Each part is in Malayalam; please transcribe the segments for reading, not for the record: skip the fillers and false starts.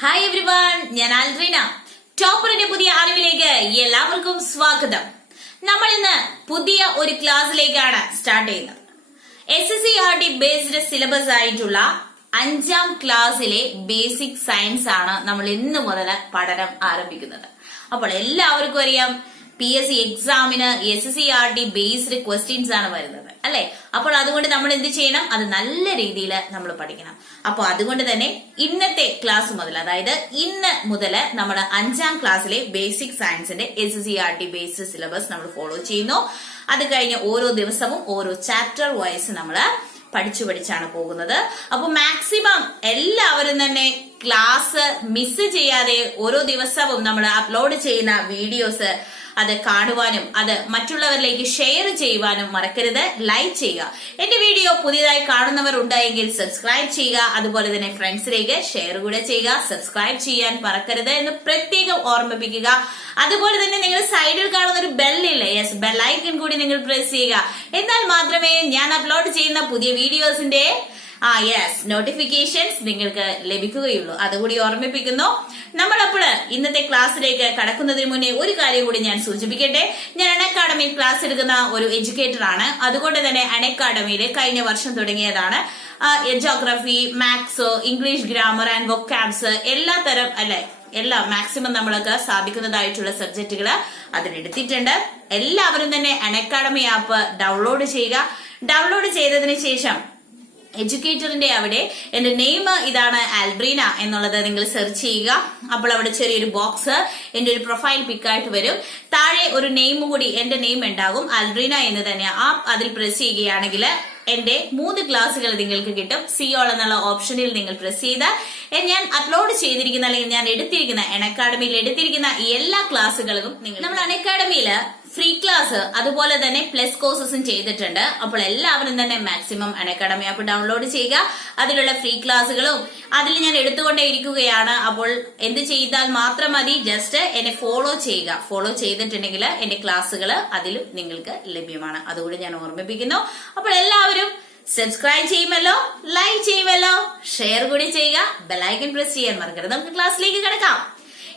ഹായ് എവ്രിവൺ, ഞാൻ ആൽദ്രീന. ടോപ്പറിന്റെ പുതിയ അറിവിലേക്ക് എല്ലാവർക്കും സ്വാഗതം. നമ്മൾ ഇന്ന് പുതിയ ഒരു ക്ലാസ്സിലേക്കാണ് സ്റ്റാർട്ട് ചെയ്യുന്നത്. SSCRT ബേസ്ഡ് സിലബസ് ആയിട്ടുള്ള 5ാം ക്ലാസ്സിലെ ബേസിക് സയൻസ് ആണ് നമ്മൾ ഇന്ന് മുതൽ പഠനം ആരംഭിക്കുന്നത്. അപ്പോൾ എല്ലാവർക്കും അറിയാം, PSC എക്സാമിന് SSCRT ബേസ്ഡ് ക്വസ്റ്റ്യൻസ് ആണ് വരുന്നത് അല്ലെ. അപ്പോൾ അതുകൊണ്ട് നമ്മൾ എന്ത് ചെയ്യണം, അത് നല്ല രീതിയിൽ നമ്മൾ പഠിക്കണം. അപ്പൊ അതുകൊണ്ട് തന്നെ ഇന്നത്തെ ക്ലാസ് മുതൽ, അതായത് ഇന്ന് മുതൽ നമ്മൾ 5ാം ക്ലാസ്സിലെ ബേസിക് സയൻസിന്റെ SSCRT ബേസ്ഡ് സിലബസ് നമ്മൾ ഫോളോ ചെയ്യുന്നു. അത് കഴിഞ്ഞ് ഓരോ ദിവസവും ഓരോ ചാപ്റ്റർ വൈസ് നമ്മൾ പഠിച്ചാണ് പോകുന്നത്. അപ്പൊ മാക്സിമം എല്ലാവരും തന്നെ ക്ലാസ് മിസ് ചെയ്യാതെ ഓരോ ദിവസവും നമ്മൾ അപ്ലോഡ് ചെയ്യുന്ന വീഡിയോസ് അത് കാണുവാനും അത് മറ്റുള്ളവരിലേക്ക് ഷെയർ ചെയ്യുവാനും മറക്കരുത്. ലൈക്ക് ചെയ്യുക. എന്റെ വീഡിയോ പുതിയതായി കാണുന്നവർ ഉണ്ടായെങ്കിൽ സബ്സ്ക്രൈബ് ചെയ്യുക. അതുപോലെ തന്നെ ഫ്രണ്ട്സിലേക്ക് ഷെയർ കൂടെ ചെയ്യുക. സബ്സ്ക്രൈബ് ചെയ്യാൻ മറക്കരുത് എന്ന് പ്രത്യേകം ഓർമ്മിപ്പിക്കുക. അതുപോലെ തന്നെ നിങ്ങൾ സൈഡിൽ കാണുന്ന ഒരു ബെല്ലില്ലേ, യെസ്, ബെൽ ഐക്കൺ കൂടി നിങ്ങൾ പ്രസ് ചെയ്യുക. എന്നാൽ മാത്രമേ ഞാൻ അപ്ലോഡ് ചെയ്യുന്ന പുതിയ വീഡിയോസിന്റെ നോട്ടിഫിക്കേഷൻസ് നിങ്ങൾക്ക് ലഭിക്കുകയുള്ളൂ. അതുകൂടി ഓർമ്മിപ്പിക്കുന്നു. നമ്മളപ്പോൾ ഇന്നത്തെ ക്ലാസ്സിലേക്ക് കടക്കുന്നതിന് മുന്നേ ഒരു കാര്യം കൂടി ഞാൻ സൂചിപ്പിക്കട്ടെ. ഞാൻ അൺഅക്കാഡമിയിൽ ക്ലാസ് എടുക്കുന്ന ഒരു എഡ്യൂക്കേറ്റർ ആണ്. അതുകൊണ്ട് തന്നെ അൺഅക്കാഡമിയിൽ കഴിഞ്ഞ വർഷം തുടങ്ങിയതാണ് geography, maths, English grammar and vocabs എല്ലാ തരം എല്ലാം മാക്സിമം നമ്മളൊക്കെ സ്ഥാപിക്കുന്നതായിട്ടുള്ള സബ്ജക്റ്റുകൾ അതിലെടുത്തിട്ടുണ്ട്. എല്ലാവരും തന്നെ അൺഅക്കാഡമി ആപ്പ് ഡൗൺലോഡ് ചെയ്യുക. ഡൗൺലോഡ് ചെയ്തതിന് ശേഷം എഡ്യൂക്കേറ്ററിന്റെ അവിടെ എന്റെ നെയിം ഇതാണ്, ആൽബ്രീന എന്നുള്ളത് നിങ്ങൾ സെർച്ച് ചെയ്യുക. അപ്പോൾ അവിടെ ചെറിയൊരു ബോക്സ് എന്റെ ഒരു പ്രൊഫൈൽ പിക്കായിട്ട് വരും. താഴെ ഒരു നെയിം കൂടി, എന്റെ നെയിം ഉണ്ടാകും, ആൽബ്രീന എന്ന് തന്നെ. അതിൽ പ്രസ് ചെയ്യുകയാണെങ്കിൽ എന്റെ 3 ക്ലാസ്സുകൾ നിങ്ങൾക്ക് കിട്ടും. സിയോൾ എന്നുള്ള ഓപ്ഷനിൽ നിങ്ങൾ പ്രസ് ചെയ്താൽ ഞാൻ അപ്ലോഡ് ചെയ്തിരിക്കുന്ന അല്ലെങ്കിൽ ഞാൻ എടുത്തിരിക്കുന്ന അൺഅക്കാഡമിയിൽ എടുത്തിരിക്കുന്ന എല്ലാ ക്ലാസ്സുകളും നമ്മൾ അൺഅക്കാഡമിയിൽ ഫ്രീ ക്ലാസ് അതുപോലെ തന്നെ പ്ലസ് കോഴ്സസും ചെയ്തിട്ടുണ്ട്. അപ്പോൾ എല്ലാവരും തന്നെ മാക്സിമം അൺഅക്കാഡമി ആപ്പ് ഡൗൺലോഡ് ചെയ്യുക. അതിലുള്ള ഫ്രീ ക്ലാസ്സുകളും അതിൽ ഞാൻ എടുത്തുകൊണ്ടേ ഇരിക്കുകയാണ്. അപ്പോൾ എന്ത് ചെയ്താൽ മാത്രം മതി, ജസ്റ്റ് എന്നെ ഫോളോ ചെയ്യുക. ഫോളോ ചെയ്തിട്ടുണ്ടെങ്കിൽ എന്റെ ക്ലാസ്സുകൾ അതിലും നിങ്ങൾക്ക് ലഭ്യമാണ്. അതുകൂടി ഞാൻ ഓർമ്മിപ്പിക്കുന്നു. അപ്പോൾ എല്ലാവരും സബ്സ്ക്രൈബ് ചെയ്യുമല്ലോ, ലൈക്ക് ചെയ്യുമല്ലോ, ഷെയർ കൂടി ചെയ്യുക, ബെലൈക്കൺ പ്രസ് ചെയ്യാൻ മറക്കരുത്. നമുക്ക് ക്ലാസ്സിലേക്ക് കിടക്കാം.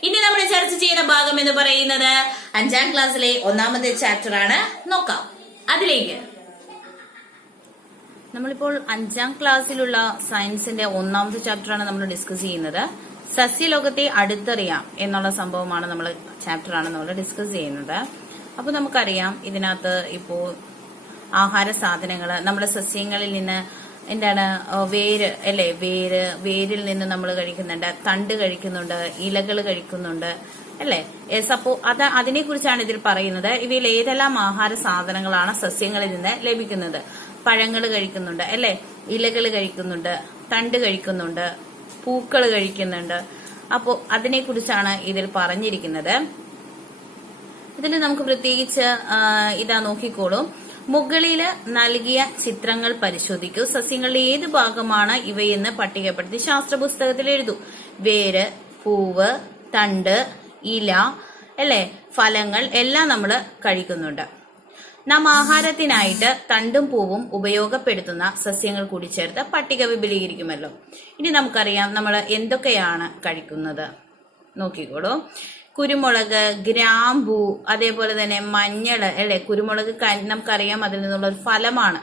ഇനി നമ്മൾ ചർച്ച ചെയ്യുന്ന ഭാഗം എന്ന് പറയുന്നത് 5ാം ക്ലാസ്സിലെ 1ാമത്തെ ചാപ്റ്റർ ആണ്. നോക്കാം അതിലേക്ക്. നമ്മളിപ്പോൾ 5ാം ക്ലാസ്സിലുള്ള സയൻസിന്റെ 1ാമത്തെ ചാപ്റ്റർ ആണ് നമ്മൾ ഡിസ്കസ് ചെയ്യുന്നത്. സസ്യലോകത്തെ അടുത്തറിയാം എന്നുള്ള സംഭവമാണ് നമ്മൾ ഡിസ്കസ് ചെയ്യുന്നത്. അപ്പൊ നമുക്കറിയാം, ഇതിനകത്ത് ഇപ്പോ ആഹാര സാധനങ്ങള് നമ്മുടെ സസ്യങ്ങളിൽ നിന്ന് എന്താണ്, വേര് അല്ലെ, വേരിൽ നിന്ന് നമ്മൾ കഴിക്കുന്നുണ്ട്, തണ്ട് കഴിക്കുന്നുണ്ട്, ഇലകൾ കഴിക്കുന്നുണ്ട് അല്ലെ. അപ്പോ അതിനെ കുറിച്ചാണ് ഇതിൽ പറയുന്നത്. ഇവയിൽ ഏതെല്ലാം ആഹാര സാധനങ്ങളാണ് സസ്യങ്ങളിൽ നിന്ന് ലഭിക്കുന്നത്? പഴങ്ങൾ കഴിക്കുന്നുണ്ട് അല്ലെ, ഇലകൾ കഴിക്കുന്നുണ്ട്, തണ്ട് കഴിക്കുന്നുണ്ട്, പൂക്കൾ കഴിക്കുന്നുണ്ട്. അപ്പോ അതിനെ കുറിച്ചാണ് ഇതിൽ പറഞ്ഞിരിക്കുന്നത്. ഇതിൽ നമുക്ക് പ്രത്യേകിച്ച് ഇതാ നോക്കിക്കോളൂ. മുകളില് നൽകിയ ചിത്രങ്ങൾ പരിശോധിക്കൂ. സസ്യങ്ങളുടെ ഏത് ഭാഗമാണ് ഇവയെന്ന് പട്ടികപ്പെടുത്തി ശാസ്ത്ര പുസ്തകത്തിൽ എഴുതൂ. വേര്, പൂവ്, തണ്ട്, ഇല അല്ലെ, ഫലങ്ങൾ എല്ലാം നമ്മൾ കഴിക്കുന്നുണ്ട്. നാം ആഹാരത്തിനായിട്ട് തണ്ടും പൂവും ഉപയോഗപ്പെടുത്തുന്ന സസ്യങ്ങൾ കൂടി ചേർത്ത് പട്ടിക വിപുലീകരിക്കുമല്ലോ. ഇനി നമുക്കറിയാം നമ്മൾ എന്തൊക്കെയാണ് കഴിക്കുന്നത്. നോക്കിക്കോളൂ. കുരുമുളക്, ഗ്രാമ്പൂ, അതേപോലെ തന്നെ മഞ്ഞൾ അല്ലെ. കുരുമുളക് നമുക്കറിയാം അതിൽ നിന്നുള്ള ഒരു ഫലമാണ്.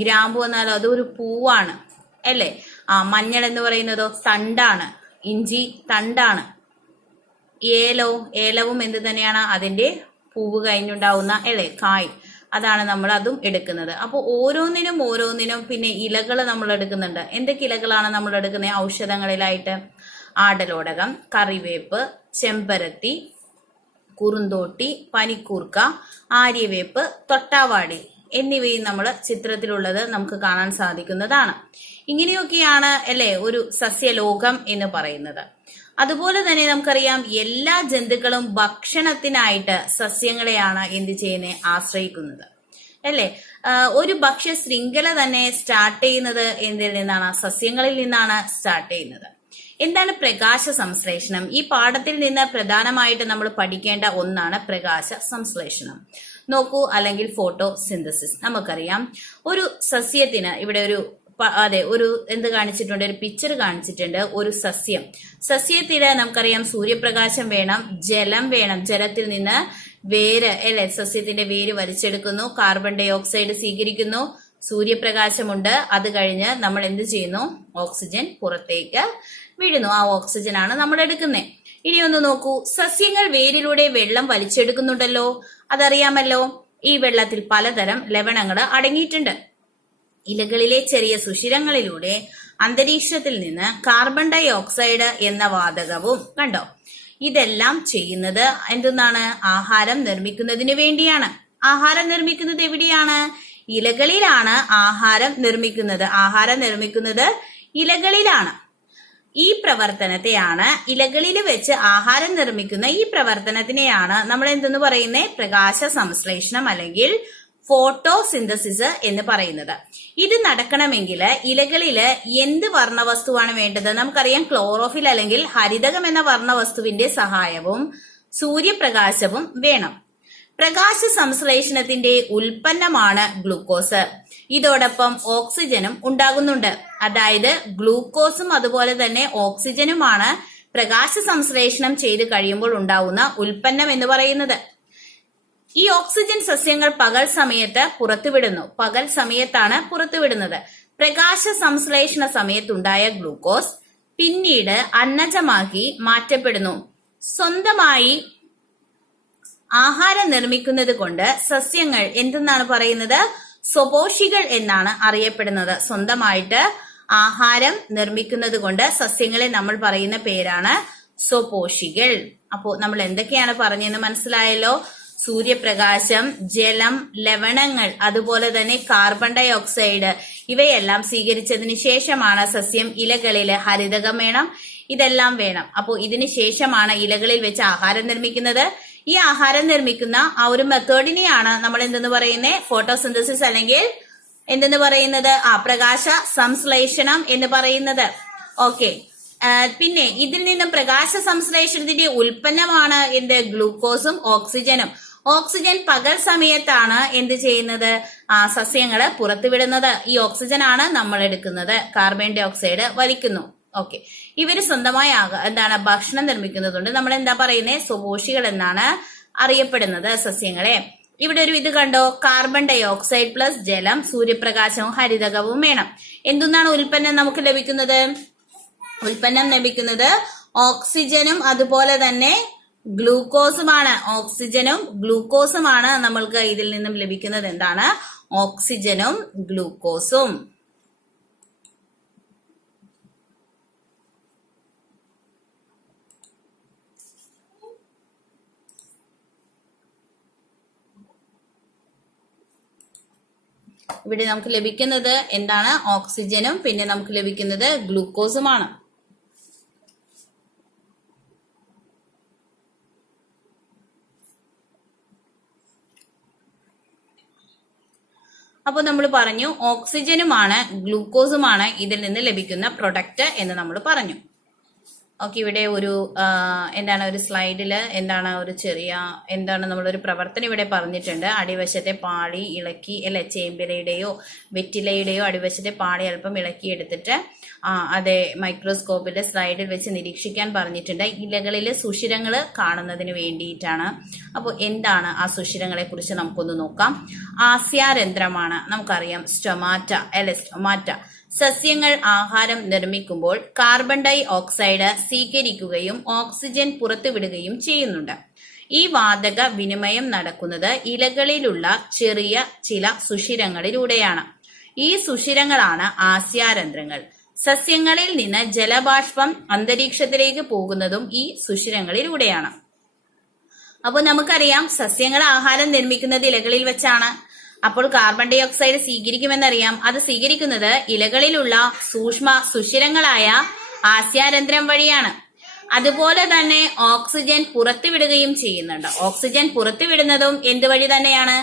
ഗ്രാമ്പൂ എന്നാൽ അതൊരു പൂവാണ് അല്ലെ. മഞ്ഞൾ എന്ന് പറയുന്നതോ തണ്ടാണ്. ഇഞ്ചി തണ്ടാണ്. ഏലവും എന്ത് തന്നെയാണ്, അതിന്റെ പൂവ് കഴിഞ്ഞുണ്ടാവുന്ന അല്ലെ കായ്, അതാണ് നമ്മൾ അതും എടുക്കുന്നത്. അപ്പൊ ഓരോന്നിനും പിന്നെ ഇലകൾ നമ്മൾ എടുക്കുന്നുണ്ട്. എന്തൊക്കെ ഇലകളാണ് നമ്മൾ എടുക്കുന്നത് ഔഷധങ്ങളിലായിട്ട്? ആടലോടകം, കറിവേപ്പ്, ചെമ്പരത്തി, കുറുന്തോട്ടി, പനിക്കൂർക്ക, ആര്യവേപ്പ്, തൊട്ടാവാടി എന്നിവയും നമ്മൾ ചിത്രത്തിലുള്ളത് നമുക്ക് കാണാൻ സാധിക്കുന്നതാണ്. ഇങ്ങനെയൊക്കെയാണ് അല്ലെ ഒരു സസ്യലോകം എന്ന് പറയുന്നത്. അതുപോലെ തന്നെ നമുക്കറിയാം, എല്ലാ ജന്തുക്കളും ഭക്ഷണത്തിനായിട്ട് സസ്യങ്ങളെയാണ് എന്ത് ചെയ്യുന്നത്, ആശ്രയിക്കുന്നത് അല്ലെ. ഒരു ഭക്ഷ്യ ശൃംഖല തന്നെ സ്റ്റാർട്ട് ചെയ്യുന്നത് എന്തിൽ നിന്നാണ്? സസ്യങ്ങളിൽ നിന്നാണ് സ്റ്റാർട്ട് ചെയ്യുന്നത്. എന്താണ് പ്രകാശ സംശ്ലേഷണം? ഈ പാഠത്തിൽ നിന്ന് പ്രധാനമായിട്ട് നമ്മൾ പഠിക്കേണ്ട ഒന്നാണ് പ്രകാശ സംശ്ലേഷണം. നോക്കൂ, അല്ലെങ്കിൽ ഫോട്ടോ സിന്തസിസ്. നമുക്കറിയാം, ഒരു സസ്യത്തിന് ഇവിടെ ഒരു അതെ ഒരു എന്ത് കാണിച്ചിട്ടുണ്ട്, ഒരു പിക്ചർ കാണിച്ചിട്ടുണ്ട്. ഒരു സസ്യത്തിന് നമുക്കറിയാം സൂര്യപ്രകാശം വേണം, ജലം വേണം, ജലത്തിൽ നിന്ന് വേര് അല്ലെ സസ്യത്തിന്റെ വേര് വലിച്ചെടുക്കുന്നു, കാർബൺ ഡൈ ഓക്സൈഡ് സ്വീകരിക്കുന്നു, സൂര്യപ്രകാശമുണ്ട്. അത് കഴിഞ്ഞ് നമ്മൾ എന്ത് ചെയ്യുന്നു, ഓക്സിജൻ പുറത്തേക്ക് വിടുന്നു. ആ ഓക്സിജൻ ആണ് നമ്മൾ എടുക്കുന്നത്. ഇനി ഒന്ന് നോക്കൂ, സസ്യങ്ങൾ വേരിലൂടെ വെള്ളം വലിച്ചെടുക്കുന്നുണ്ടല്ലോ, അതറിയാമല്ലോ. ഈ വെള്ളത്തിൽ പലതരം ലവണങ്ങൾ അടങ്ങിയിട്ടുണ്ട്. ഇലകളിലെ ചെറിയ സുഷിരങ്ങളിലൂടെ അന്തരീക്ഷത്തിൽ നിന്ന് കാർബൺ ഡൈ ഓക്സൈഡ് എന്ന വാതകവും കണ്ടോ. ഇതെല്ലാം ചെയ്യുന്നത് എന്തെന്നാണ്, ആഹാരം നിർമ്മിക്കുന്നതിന് വേണ്ടിയാണ്. ആഹാരം നിർമ്മിക്കുന്നത് എവിടെയാണ്, ഇലകളിലാണ് ആഹാരം നിർമ്മിക്കുന്നത് ഇലകളിലാണ്. ഈ പ്രവർത്തനത്തെയാണ്, ഇലകളിൽ വെച്ച് ആഹാരം നിർമ്മിക്കുന്ന ഈ പ്രവർത്തനത്തിനെയാണ് നമ്മൾ എന്തെന്ന് പറയുന്നത്, പ്രകാശ സംശ്ലേഷണം അല്ലെങ്കിൽ ഫോട്ടോസിന്തസിസ് എന്ന് പറയുന്നത്. ഇത് നടക്കണമെങ്കിൽ ഇലകളില് എന്ത് വർണ്ണവസ്തുവാണ് വേണ്ടത്, നമുക്കറിയാം ക്ലോറോഫിൽ അല്ലെങ്കിൽ ഹരിതകം എന്ന വർണ്ണവസ്തുവിന്റെ സഹായവും സൂര്യപ്രകാശവും വേണം. പ്രകാശ സംശ്ലേഷണത്തിന്റെ ഉൽപ്പന്നമാണ് ഗ്ലൂക്കോസ്. ഇതോടൊപ്പം ഓക്സിജനും ഉണ്ടാകുന്നുണ്ട്. അതായത് ഗ്ലൂക്കോസും അതുപോലെ തന്നെ ഓക്സിജനുമാണ് പ്രകാശ സംശ്ലേഷണം ചെയ്ത് കഴിയുമ്പോൾ ഉണ്ടാവുന്ന ഉൽപ്പന്നം എന്ന് പറയുന്നത്. ഈ ഓക്സിജൻ സസ്യങ്ങൾ പകൽ സമയത്താണ് പുറത്തുവിടുന്നത്. പ്രകാശ സംശ്ലേഷണ സമയത്തുണ്ടായ ഗ്ലൂക്കോസ് പിന്നീട് അന്നജമാക്കി മാറ്റപ്പെടുന്നു. സ്വന്തമായി ആഹാരം നിർമ്മിക്കുന്നത് കൊണ്ട് സസ്യങ്ങൾ എന്തെന്നാണ് പറയുന്നത്, സ്വപോഷികൾ എന്നാണ് അറിയപ്പെടുന്നത്. സ്വന്തമായിട്ട് ആഹാരം നിർമ്മിക്കുന്നത് കൊണ്ട് സസ്യങ്ങളെ നമ്മൾ പറയുന്ന പേരാണ് സ്വപോഷികൾ. അപ്പോ നമ്മൾ എന്തൊക്കെയാണ് പറഞ്ഞതെന്ന് മനസ്സിലായല്ലോ. സൂര്യപ്രകാശം, ജലം, ലവണങ്ങൾ, അതുപോലെ തന്നെ കാർബൺ ഡൈ ഓക്സൈഡ് ഇവയെല്ലാം സ്വീകരിച്ചതിന് ശേഷമാണ് സസ്യം ഇലകളില് ഹരിതകം വേണം, ഇതെല്ലാം വേണം. അപ്പോ ഇതിന് ശേഷമാണ് ഇലകളിൽ വെച്ച് ആഹാരം നിർമ്മിക്കുന്നത്. ഈ ആഹാരം നിർമ്മിക്കുന്ന ആ ഒരു മെത്തേഡിനെയാണ് നമ്മൾ എന്തെന്ന് പറയുന്നത്, ഫോട്ടോസിന്തസിസ് അല്ലെങ്കിൽ എന്തെന്ന് പറയുന്നത്, പ്രകാശ സംശ്ലേഷണം എന്ന് പറയുന്നത്. ഓക്കെ, പിന്നെ ഇതിൽ നിന്നും പ്രകാശ സംശ്ലേഷണത്തിന്റെ ഉൽപ്പന്നമാണ് എന്ത്, ഗ്ലൂക്കോസും ഓക്സിജനും. ഓക്സിജൻ പകൽ സമയത്താണ് എന്ത് ചെയ്യുന്നത്, സസ്യങ്ങള് പുറത്തുവിടുന്നത്. ഈ ഓക്സിജൻ ആണ് നമ്മൾ എടുക്കുന്നത്, കാർബൺ ഡൈ ഓക്സൈഡ് വലിക്കുന്നു. ഓക്കെ, ഇവര് സ്വന്തമായി ഭക്ഷണം നിർമ്മിക്കുന്നതുകൊണ്ട് നമ്മൾ എന്താ പറയുന്നത്, സ്വപോഷികൾ എന്നാണ് അറിയപ്പെടുന്നത് സസ്യങ്ങളെ. ഇവിടെ ഒരു ഇത് കണ്ടോ, കാർബൺ ഡൈ ഓക്സൈഡ് പ്ലസ് ജലം, സൂര്യപ്രകാശവും ഹരിതകവും വേണം. എന്താണ് ഉൽപ്പന്നം നമുക്ക് ലഭിക്കുന്നത്, ഓക്സിജനും അതുപോലെ തന്നെ ഗ്ലൂക്കോസുമാണ് നമ്മൾക്ക് ഇതിൽ നിന്നും ലഭിക്കുന്നത്. എന്താണ്, ഓക്സിജനും ഗ്ലൂക്കോസും. ഇവിടെ നമുക്ക് ലഭിക്കുന്നത് എന്താണ്, ഓക്സിജനും പിന്നെ നമുക്ക് ലഭിക്കുന്നത് ഗ്ലൂക്കോസുമാണ്. അപ്പോൾ നമ്മൾ പറഞ്ഞു ഓക്സിജനുമാണ് ഗ്ലൂക്കോസുമാണ് ഇതിൽ നിന്ന് ലഭിക്കുന്ന പ്രൊഡക്റ്റ് എന്ന് നമ്മൾ പറഞ്ഞു. ഓക്കെ, ഇവിടെ ഒരു ഒരു സ്ലൈഡില് ഒരു ചെറിയ നമ്മളൊരു പ്രവർത്തനം ഇവിടെ പറഞ്ഞിട്ടുണ്ട്. അടിവശത്തെ പാളി ഇളക്കി ചേമ്പിലയുടെയോ വെറ്റിലയുടെയോ അടിവശത്തെ പാളി അല്പം ഇളക്കി എടുത്തിട്ട് അതെ മൈക്രോസ്കോപ്പിന്റെ സ്ലൈഡിൽ വെച്ച് നിരീക്ഷിക്കാൻ പറഞ്ഞിട്ടുണ്ട്. ഇലകളിലെ സുഷിരങ്ങൾ കാണുന്നതിന് വേണ്ടിയിട്ടാണ്. അപ്പോൾ എന്താണ് ആ സുഷിരങ്ങളെ കുറിച്ച് നമുക്കൊന്ന് നോക്കാം. ആസ്യാരന്ധ്രമാണ്, നമുക്കറിയാം സ്റ്റൊമാറ്റ. സസ്യങ്ങൾ ആഹാരം നിർമ്മിക്കുമ്പോൾ കാർബൺ ഡൈ ഓക്സൈഡ് സ്വീകരിക്കുകയും ഓക്സിജൻ പുറത്തുവിടുകയും ചെയ്യുന്നുണ്ട്. ഈ വാതക വിനിമയം നടക്കുന്നത് ഇലകളിലുള്ള ചെറിയ ചില സുഷിരങ്ങളിലൂടെയാണ്. ഈ സുഷിരങ്ങളാണ് ആസ്യാരന്ധ്രങ്ങൾ. സസ്യങ്ങളിൽ നിന്ന് ജലബാഷ്പം അന്തരീക്ഷത്തിലേക്ക് പോകുന്നതും ഈ സുഷിരങ്ങളിലൂടെയാണ്. അപ്പോൾ നമുക്കറിയാം സസ്യങ്ങൾ ആഹാരം നിർമ്മിക്കുന്നത് ഇലകളിൽ വെച്ചാണ്. അപ്പോൾ കാർബൺ ഡൈ ഓക്സൈഡ് സ്വീകരിക്കുമെന്നറിയാം. അത് സ്വീകരിക്കുന്നത് ഇലകളിലുള്ള സൂക്ഷ്മ സുഷിരങ്ങളായ ആസ്യാരന്ധ്രം വഴിയാണ്. അതുപോലെ തന്നെ ഓക്സിജൻ പുറത്തുവിടുകയും ചെയ്യുന്നുണ്ട്. ഓക്സിജൻ പുറത്തുവിടുന്നതും എന്തുവഴി തന്നെയാണ്,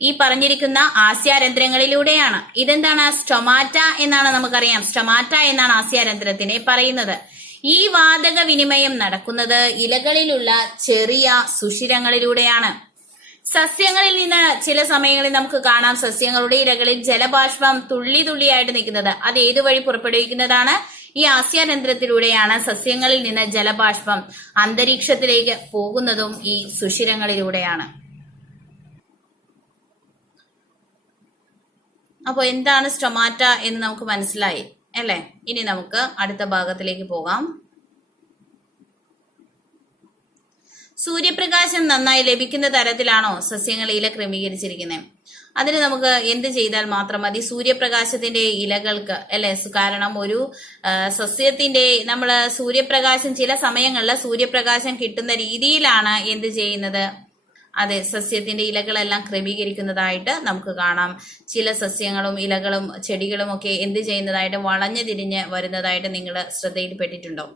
ഈ പറഞ്ഞിരിക്കുന്ന ആസ്യാരന്ധ്രങ്ങളിലൂടെയാണ്. ഇതെന്താണ്, സ്റ്റൊമാറ്റ എന്നാണ് നമുക്കറിയാം. സ്റ്റൊമാറ്റ എന്നാണ് ആസ്യാരന്ധ്രത്തിനെ പറയുന്നത്. ഈ വാതക വിനിമയം നടക്കുന്നത് ഇലകളിലുള്ള ചെറിയ സുഷിരങ്ങളിലൂടെയാണ്. സസ്യങ്ങളിൽ നിന്ന് ചില സമയങ്ങളിൽ നമുക്ക് കാണാം സസ്യങ്ങളുടെ ഇലകളിൽ ജലബാഷ്പം തുള്ളി തുള്ളിയായിട്ട് നിൽക്കുന്നത്. അത് ഏതു വഴി പുറപ്പെടുവിക്കുന്നതാണ്? ഈ ആസ്യരന്ധ്രത്തിലൂടെയാണ് സസ്യങ്ങളിൽ നിന്ന് ജലബാഷ്പം അന്തരീക്ഷത്തിലേക്ക് പോകുന്നതും ഈ സുഷിരങ്ങളിലൂടെയാണ്. അപ്പൊ എന്താണ് സ്റ്റൊമാറ്റ എന്ന് നമുക്ക് മനസ്സിലായി അല്ലെ? ഇനി നമുക്ക് അടുത്ത ഭാഗത്തിലേക്ക് പോകാം. സൂര്യപ്രകാശം നന്നായി ലഭിക്കുന്ന തരത്തിലാണോ സസ്യങ്ങൾ ഇല ക്രമീകരിച്ചിരിക്കുന്നത്? അതിന് നമുക്ക് എന്ത് ചെയ്താൽ മാത്രം മതി? സൂര്യപ്രകാശത്തിന്റെ ഇലകൾക്ക് അല്ലെ, കാരണം ഒരു സസ്യത്തിന്റെ നമ്മള് സൂര്യപ്രകാശം ചില സമയങ്ങളിൽ സൂര്യപ്രകാശം കിട്ടുന്ന രീതിയിലാണ് എന്ത് ചെയ്യുന്നത്? അതെ, സസ്യത്തിന്റെ ഇലകളെല്ലാം ക്രമീകരിക്കുന്നതായിട്ട് നമുക്ക് കാണാം. ചില സസ്യങ്ങളും ഇലകളും ചെടികളും ഒക്കെ എന്ത് ചെയ്യുന്നതായിട്ട് വളഞ്ഞു തിരിഞ്ഞ് വരുന്നതായിട്ട് നിങ്ങൾ ശ്രദ്ധയിൽപ്പെട്ടിട്ടുണ്ടോ?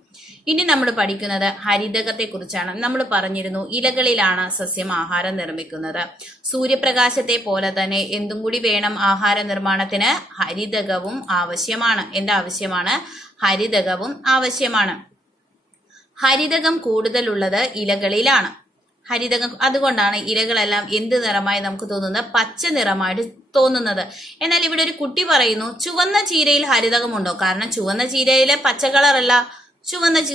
ഇനി നമ്മൾ പഠിക്കുന്നത് ഹരിതകത്തെ കുറിച്ചാണ്. നമ്മൾ പറഞ്ഞിരുന്നു ഇലകളിലാണ് സസ്യം ആഹാരം നിർമ്മിക്കുന്നത്. സൂര്യപ്രകാശത്തെ പോലെ തന്നെ എന്തും കൂടി വേണം ആഹാര നിർമ്മാണത്തിന്? ഹരിതകവും ആവശ്യമാണ്. എന്താവശ്യമാണ്? ഹരിതകവും ആവശ്യമാണ്. ഹരിതകം കൂടുതലുള്ളത് ഇലകളിലാണ്. ഹരിതകം അതുകൊണ്ടാണ് ഇലകളെല്ലാം എന്ത് നിറമായി നമുക്ക് തോന്നുന്നത്? പച്ച നിറമായിട്ട് തോന്നുന്നത്. എന്നാൽ ഇവിടെ ഒരു കുട്ടി പറയുന്നു ചുവന്ന ചീരയിൽ ഹരിതകമുണ്ടോ? കാരണം ചുവന്ന ചീരയിലെ പച്ച കളറല്ല,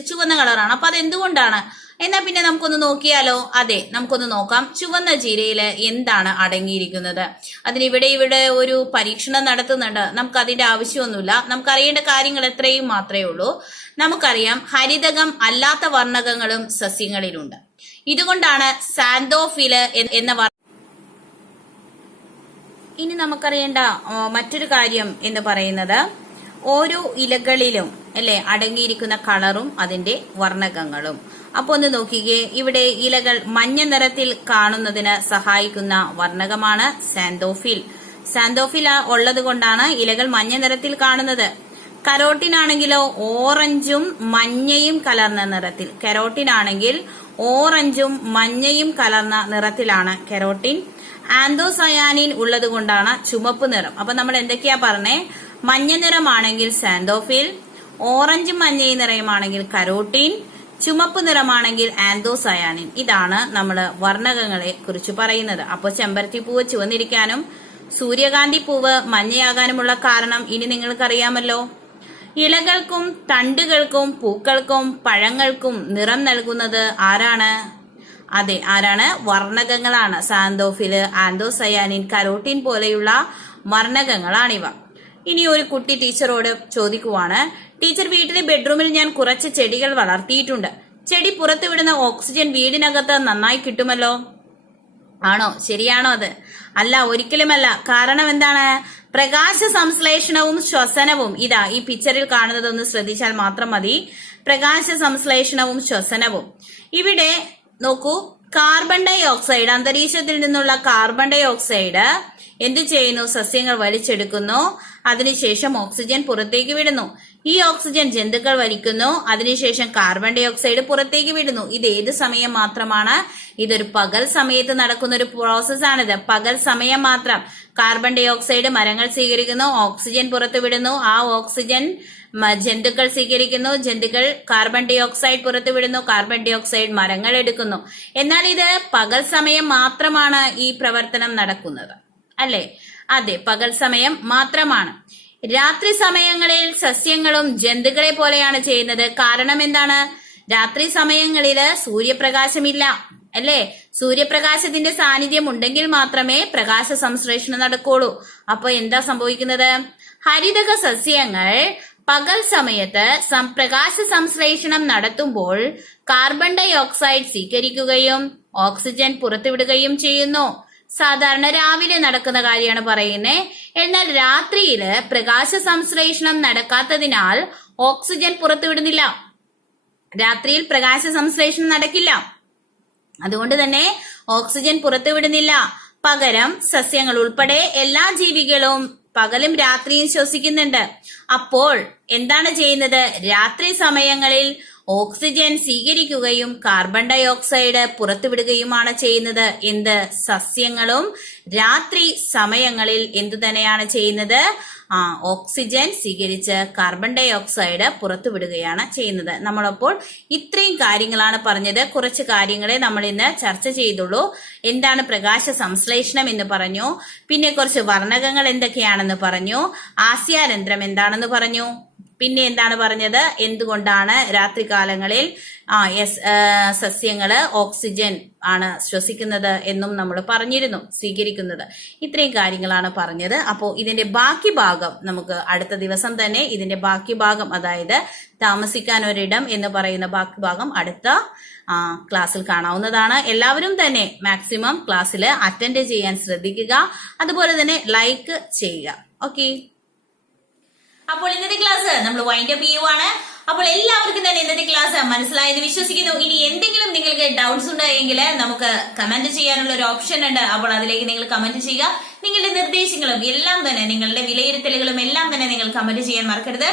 ചുവന്ന കളറാണ്. അപ്പൊ അതെന്തുകൊണ്ടാണ്? എന്നാ പിന്നെ നമുക്കൊന്ന് നോക്കിയാലോ? അതെ, നമുക്കൊന്ന് നോക്കാം ചുവന്ന ചീരയില് എന്താണ് അടങ്ങിയിരിക്കുന്നത്. ഇവിടെ ഒരു പരീക്ഷണം നടത്തുന്നുണ്ട്. നമുക്ക് അതിന്റെ ആവശ്യമൊന്നുമില്ല. നമുക്കറിയേണ്ട കാര്യങ്ങൾ എത്രയും മാത്രമേ ഉള്ളൂ. നമുക്കറിയാം ഹരിതകം അല്ലാത്ത വർണ്ണകങ്ങളും സസ്യങ്ങളിലുണ്ട്. ഇതുകൊണ്ടാണ് സാന്തോഫില് എന്ന ഇനി നമുക്കറിയേണ്ട മറ്റൊരു കാര്യം എന്ന് പറയുന്നത് ഓരോ ഇലകളിലും അല്ലെ അടങ്ങിയിരിക്കുന്ന കളറും അതിന്റെ വർണ്ണകങ്ങളും. അപ്പൊ ഒന്ന് നോക്കിക്കേ, ഇവിടെ ഇലകൾ മഞ്ഞ നിറത്തിൽ കാണുന്നതിന് സഹായിക്കുന്ന വർണ്ണകമാണ് സാന്തോഫിൽ. സാന്തോഫിൽ ഉള്ളത് കൊണ്ടാണ് ഇലകൾ മഞ്ഞ നിറത്തിൽ കാണുന്നത്. കരോട്ടിൻ ആണെങ്കിലോ ഓറഞ്ചും മഞ്ഞയും കലർന്ന നിറത്തിൽ. കരോട്ടിൻ ആണെങ്കിൽ ഓറഞ്ചും മഞ്ഞയും കലർന്ന നിറത്തിലാണ് കരോട്ടിൻ. ആന്തോസയാനിൻ ഉള്ളത് കൊണ്ടാണ് ചുമപ്പ് നിറം. അപ്പൊ നമ്മൾ എന്തൊക്കെയാ പറഞ്ഞേ? മഞ്ഞ നിറമാണെങ്കിൽ സാന്തോഫിൽ, ഓറഞ്ചും മഞ്ഞയും നിറമാണെങ്കിൽ കരോട്ടിൻ, ചുമപ്പ് നിറമാണെങ്കിൽ ആന്തോസയാനിൻ. ഇതാണ് നമ്മൾ വർണ്ണകങ്ങളെ കുറിച്ച് പറയുന്നത്. അപ്പൊ ചെമ്പരത്തി പൂവ് ചുവന്നിരിക്കാനും സൂര്യകാന്തി പൂവ് മഞ്ഞയാകാനുമുള്ള കാരണം ഇനി നിങ്ങൾക്കറിയാമല്ലോ. ഇലകൾക്കും തണ്ടുകൾക്കും പൂക്കൾക്കും പഴങ്ങൾക്കും നിറം നൽകുന്നത് ആരാണ്? അതെ, ആരാണ്? വർണ്ണകങ്ങളാണ്. സാന്തോഫില്, ആന്തോസയാനിൻ, കരോട്ടിൻ പോലെയുള്ള വർണ്ണകങ്ങളാണിവ. ഇനി ഒരു കുട്ടി ടീച്ചറോട് ചോദിക്കുവാണ്, ടീച്ചർ വീട്ടിലെ ബെഡ്റൂമിൽ ഞാൻ കുറച്ച് ചെടികൾ വളർത്തിയിട്ടുണ്ട്. ചെടി പുറത്തുവിടുന്ന ഓക്സിജൻ വീടിനകത്ത് നന്നായി കിട്ടുമല്ലോ. ആണോ? ശരിയാണോ അത്? അല്ല, ഒരിക്കലുമല്ല. കാരണം എന്താണ്? പ്രകാശ സംശ്ലേഷണവും ശ്വസനവും. ഇതാ ഈ പിക്ചറിൽ കാണുന്നതൊന്ന് ശ്രദ്ധിച്ചാൽ മാത്രം മതി. പ്രകാശ സംശ്ലേഷണവും ശ്വസനവും. ഇവിടെ നോക്കൂ, കാർബൺ ഡൈ ഓക്സൈഡ്, അന്തരീക്ഷത്തിൽ നിന്നുള്ള കാർബൺ ഡൈ ഓക്സൈഡ് എന്ത് ചെയ്യുന്നു? സസ്യങ്ങൾ വലിച്ചെടുക്കുന്നു. അതിനുശേഷം ഓക്സിജൻ പുറത്തേക്ക് വിടുന്നു. ഈ ഓക്സിജൻ ജന്തുക്കൾ വലിക്കുന്നു. അതിനുശേഷം കാർബൺ ഡൈ ഓക്സൈഡ് പുറത്തേക്ക് വിടുന്നു. ഇത് ഏത് സമയം മാത്രമാണ്? ഇതൊരു പകൽ സമയത്ത് നടക്കുന്ന ഒരു പ്രോസസ്സാണിത്. പകൽ സമയം മാത്രം. കാർബൺ ഡൈ ഓക്സൈഡ് മരങ്ങൾ സ്വീകരിക്കുന്നു, ഓക്സിജൻ പുറത്തുവിടുന്നു. ആ ഓക്സിജൻ ജന്തുക്കൾ സ്വീകരിക്കുന്നു, ജന്തുക്കൾ കാർബൺ ഡൈ ഓക്സൈഡ് പുറത്തുവിടുന്നു, കാർബൺ ഡൈ ഓക്സൈഡ് മരങ്ങൾ എടുക്കുന്നു. എന്നാൽ ഇത് പകൽ സമയം മാത്രമാണ് ഈ പ്രവർത്തനം നടക്കുന്നത്, അല്ലെ? അതെ, പകൽ സമയം മാത്രമാണ്. രാത്രി സമയങ്ങളിൽ സസ്യങ്ങളും ജന്തുക്കളെ പോലെയാണ് ചെയ്യുന്നത്. കാരണം എന്താണ്? രാത്രി സമയങ്ങളില് സൂര്യപ്രകാശമില്ല, അല്ലെ? സൂര്യപ്രകാശത്തിന്റെ സാന്നിധ്യം ഉണ്ടെങ്കിൽ മാത്രമേ പ്രകാശ സംശ്ലേഷണം നടക്കുള്ളൂ. അപ്പൊ എന്താ സംഭവിക്കുന്നത്? ഹരിതക സസ്യങ്ങൾ പകൽ സമയത്ത് പ്രകാശ സംശ്ലേഷണം നടത്തുമ്പോൾ കാർബൺ ഡൈ ഓക്സൈഡ് സ്വീകരിക്കുകയും ഓക്സിജൻ പുറത്തുവിടുകയും ചെയ്യുന്നു. സാധാരണ രാവിലെ നടക്കുന്ന കാര്യമാണ് പറയുന്നത്. എന്നാൽ രാത്രിയില് പ്രകാശ സംശ്ലേഷണം നടക്കാത്തതിനാൽ ഓക്സിജൻ പുറത്തുവിടുന്നില്ല. രാത്രിയിൽ പ്രകാശ സംശ്ലേഷണം നടക്കില്ല. അതുകൊണ്ട് തന്നെ ഓക്സിജൻ പുറത്തുവിടുന്നില്ല. പകരം സസ്യങ്ങൾ ഉൾപ്പെടെ എല്ലാ ജീവികളും പകലും രാത്രിയും ശ്വസിക്കുന്നുണ്ട്. അപ്പോൾ എന്താണ് ചെയ്യുന്നത്? രാത്രി സമയങ്ങളിൽ ഓക്സിജൻ സ്വീകരിക്കുകയും കാർബൺ ഡൈ ഓക്സൈഡ് പുറത്തുവിടുകയുമാണ് ചെയ്യുന്നത്. എന്ത്? സസ്യങ്ങളും രാത്രി സമയങ്ങളിൽ എന്തു തന്നെയാണ് ചെയ്യുന്നത്? ഓക്സിജൻ സ്വീകരിച്ച് കാർബൺ ഡൈ ഓക്സൈഡ് പുറത്തുവിടുകയാണ് ചെയ്യുന്നത്. നമ്മളപ്പോൾ ഇത്രയും കാര്യങ്ങളാണ് പറഞ്ഞത്. കുറച്ച് കാര്യങ്ങളെ നമ്മൾ ഇന്ന് ചർച്ച ചെയ്തുള്ളൂ. എന്താണ് പ്രകാശ സംശ്ലേഷണം എന്ന് പറഞ്ഞു, പിന്നെ കുറച്ച് വർണ്ണകങ്ങൾ എന്തൊക്കെയാണെന്ന് പറഞ്ഞു, ആസ്യാരന്ധ്രം എന്താണെന്ന് പറഞ്ഞു, പിന്നെ എന്താണ് പറഞ്ഞത്, എന്തുകൊണ്ടാണ് രാത്രികാലങ്ങളിൽ സസ്യങ്ങള് ഓക്സിജൻ ആണ് ശ്വസിക്കുന്നത് എന്നും നമ്മൾ പറഞ്ഞിരുന്നു, സ്വീകരിക്കുന്നത്. ഇത്രയും കാര്യങ്ങളാണ് പറഞ്ഞത്. അപ്പോൾ ഇതിന്റെ ബാക്കി ഭാഗം നമുക്ക് അടുത്ത ദിവസം തന്നെ ഇതിന്റെ ബാക്കി ഭാഗം, അതായത് താമസിക്കാൻ ഒരിടം എന്ന് പറയുന്ന ബാക്കി ഭാഗം അടുത്ത ക്ലാസ്സിൽ കാണാവുന്നതാണ്. എല്ലാവരും തന്നെ മാക്സിമം ക്ലാസ്സിൽ അറ്റൻഡ് ചെയ്യാൻ ശ്രദ്ധിക്കുക. അതുപോലെ തന്നെ ലൈക്ക് ചെയ്യുക. ഓക്കെ, അപ്പോൾ ഇന്നത്തെ ക്ലാസ് നമ്മൾ വൈൻഡ് അപ്പ് ചെയ്യുവാണ്. അപ്പോൾ എല്ലാവർക്കും തന്നെ ഇന്നത്തെ ക്ലാസ് മനസ്സിലായെന്ന് വിശ്വസിക്കുന്നു. ഇനി എന്തെങ്കിലും നിങ്ങൾക്ക് ഡൗട്ട്സ് ഉണ്ടെങ്കിൽ നമുക്ക് കമന്റ് ചെയ്യാനുള്ള ഒരു ഓപ്ഷൻ ഉണ്ട്. അപ്പോൾ അതിലേക്ക് നിങ്ങൾ കമന്റ് ചെയ്യുക. നിങ്ങളുടെ നിർദ്ദേശങ്ങളും എല്ലാം തന്നെ, നിങ്ങളുടെ വിലയിരുത്തലുകളും എല്ലാം തന്നെ നിങ്ങൾ കമന്റ് ചെയ്യാൻ മറക്കരുത്.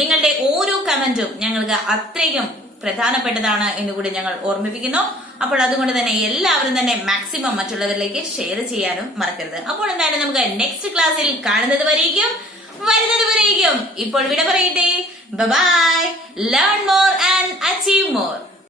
നിങ്ങളുടെ ഓരോ കമന്റും ഞങ്ങൾക്ക് അത്രയ്ക്കും പ്രധാനപ്പെട്ടതാണ് എന്നുകൂടി ഞങ്ങൾ ഓർമ്മിപ്പിക്കുന്നു. അപ്പോൾ അതുകൊണ്ട് തന്നെ എല്ലാവരും തന്നെ മാക്സിമം മറ്റുള്ളവരിലേക്ക് ഷെയർ ചെയ്യാനും മറക്കരുത്. അപ്പോൾ എന്തായാലും നമുക്ക് നെക്സ്റ്റ് ക്ലാസ്സിൽ വരുന്നത് വരേക്കും ഇപ്പോൾ വിട പറയട്ടെ. ബൈ. Learn more.